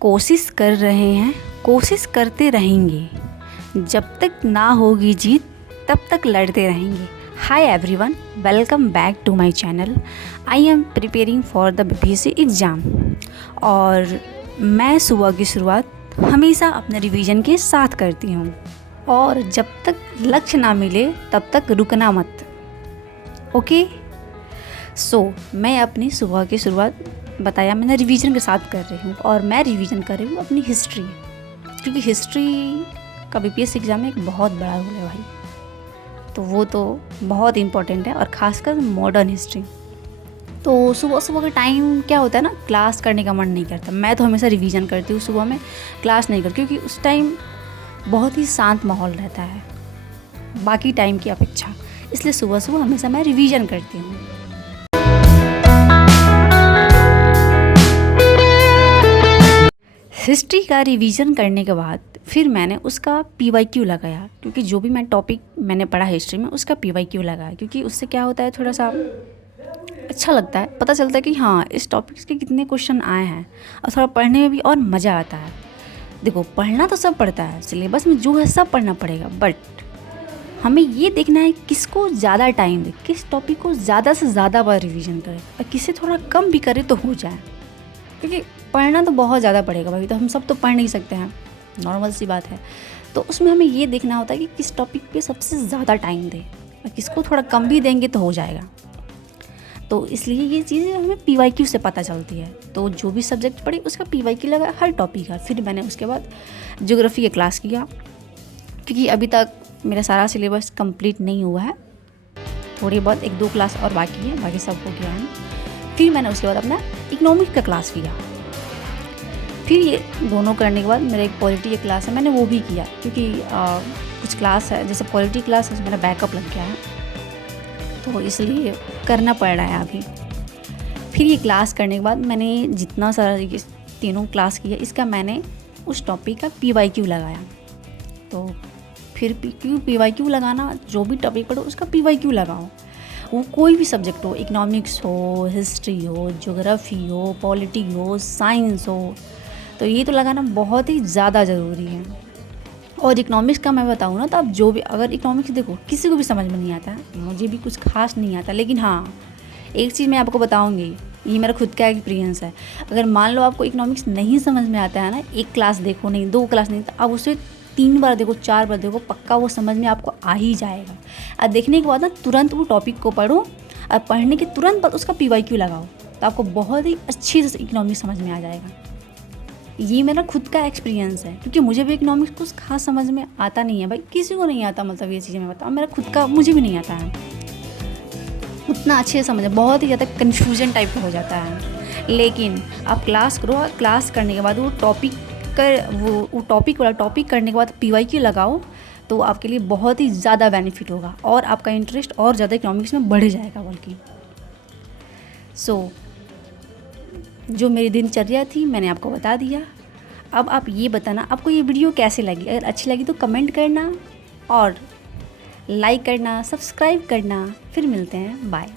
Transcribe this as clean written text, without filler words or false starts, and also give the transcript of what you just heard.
कोशिश कर रहे हैं, कोशिश करते रहेंगे, जब तक ना होगी जीत तब तक लड़ते रहेंगे। Hi everyone, welcome back to my channel. I am preparing for the BPSC exam और मैं सुबह की शुरुआत हमेशा अपने रिवीजन के साथ करती हूँ और जब तक लक्ष्य ना मिले तब तक रुकना मत। ओके मैं अपनी सुबह की शुरुआत बताया मैंने रिवीजन के साथ कर रही हूँ और मैं रिवीजन कर रही हूँ अपनी हिस्ट्री, क्योंकि हिस्ट्री का बीपीएससी एग्ज़ाम में एक बहुत बड़ा रोल है भाई, तो वो तो बहुत इम्पोर्टेंट है और ख़ासकर मॉडर्न हिस्ट्री। तो सुबह सुबह का टाइम क्या होता है ना, क्लास करने का मन नहीं करता। मैं तो हमेशा रिवीजन करती हूँ, सुबह में क्लास नहीं करती क्योंकि उस टाइम बहुत ही शांत माहौल रहता है बाकी टाइम की अपेक्षा, इसलिए सुबह सुबह हमेशा मैं रिवीजन करती हूँ। हिस्ट्री का रिवीजन करने के बाद फिर मैंने उसका पीवाईक्यू लगाया, क्योंकि जो भी टॉपिक मैंने पढ़ा हिस्ट्री में उसका पीवाईक्यू लगाया, क्योंकि उससे क्या होता है थोड़ा सा अच्छा लगता है, पता चलता है कि हाँ इस टॉपिक के कितने क्वेश्चन आए हैं और थोड़ा पढ़ने में भी और मज़ा आता है। देखो पढ़ना तो सब पढ़ता है, सिलेबस में जो है सब पढ़ना पड़ेगा, बट हमें ये देखना है किसको ज़्यादा टाइम दे, किस टॉपिक को ज़्यादा से ज़्यादा बार रिवीजन करे और किसे थोड़ा कम भी करे तो हो जाए, क्योंकि पढ़ना तो बहुत ज़्यादा पड़ेगा भाई, तो हम सब तो पढ़ नहीं सकते हैं, नॉर्मल सी बात है। तो उसमें हमें ये देखना होता है कि किस टॉपिक पे सबसे ज़्यादा टाइम दे और किसको थोड़ा कम भी देंगे तो हो जाएगा। तो इसलिए ये चीज़ें हमें पीवाईक्यू से पता चलती है। तो जो भी सब्जेक्ट पढ़ी उसका पीवाईक्यू लगा हर टॉपिक का। फिर मैंने उसके बाद ज्योग्राफी का क्लास किया, क्योंकि अभी तक मेरा सारा सिलेबस कंप्लीट नहीं हुआ है, थोड़ी बहुत 1-2 क्लास और बाकी है, बाकी सब हो गया है। फिर मैंने उसके बाद अपना इकोनॉमिक्स का क्लास किया। फिर ये दोनों करने के बाद मेरा एक पॉलिटी का क्लास है, मैंने वो भी किया, क्योंकि कुछ क्लास है जैसे पॉलिटी क्लास है मेरा बैकअप लग गया है, तो इसलिए करना पड़ रहा है अभी। फिर ये क्लास करने के बाद मैंने जितना सारा ये तीनों क्लास किया, इसका मैंने उस टॉपिक का पीवाईक्यू लगाया। तो फिर क्यों पीवाईक्यू लगाना, जो भी टॉपिक पढ़ो उसका पीवाईक्यू लगाओ, वो कोई भी सब्जेक्ट हो, इकोनॉमिक्स हो, हिस्ट्री हो, ज्योग्राफी हो, पॉलिटी हो, साइंस हो, तो ये तो लगाना बहुत ही ज़्यादा ज़रूरी है। और इकोनॉमिक्स का मैं बताऊँ ना, तो आप जो भी अगर इकोनॉमिक्स देखो किसी को भी समझ में नहीं आता है, मुझे भी कुछ खास नहीं आता, लेकिन हाँ एक चीज़ मैं आपको बताऊँगी, ये मेरा खुद का एक्सपीरियंस है। अगर मान लो आपको इकोनॉमिक्स नहीं समझ में आता है ना, एक क्लास देखो नहीं, 2 क्लास नहीं, तो आप उसे 3 बार देखो, 4 बार देखो, पक्का वो समझ में आपको आ ही जाएगा। और देखने के बाद ना तुरंत वो टॉपिक को पढ़ो और पढ़ने के तुरंत बाद उसका पीवाईक्यू लगाओ, तो आपको बहुत ही अच्छी से इकोनॉमिक्स समझ में आ जाएगा। ये मेरा खुद का एक्सपीरियंस है, क्योंकि मुझे भी इकोनॉमिक्स कुछ खास समझ में आता नहीं है भाई, किसी को नहीं आता, मतलब ये चीज़ें मैं बताऊँ, मेरा खुद का मुझे भी नहीं आता है उतना अच्छे से समझ, बहुत ही ज़्यादा कन्फ्यूजन टाइप का हो जाता है। लेकिन आप क्लास करो, क्लास करने के बाद वो टॉपिक वाला टॉपिक करने के बाद पीवाईक्यू लगाओ, तो आपके लिए बहुत ही ज़्यादा बेनिफिट होगा और आपका इंटरेस्ट और ज़्यादा इकोनॉमिक्स में बढ़ जाएगा बल्कि। जो मेरी दिनचर्या थी मैंने आपको बता दिया। अब आप ये बताना आपको ये वीडियो कैसे लगी, अगर अच्छी लगी तो कमेंट करना और लाइक करना, सब्सक्राइब करना। फिर मिलते हैं, बाय।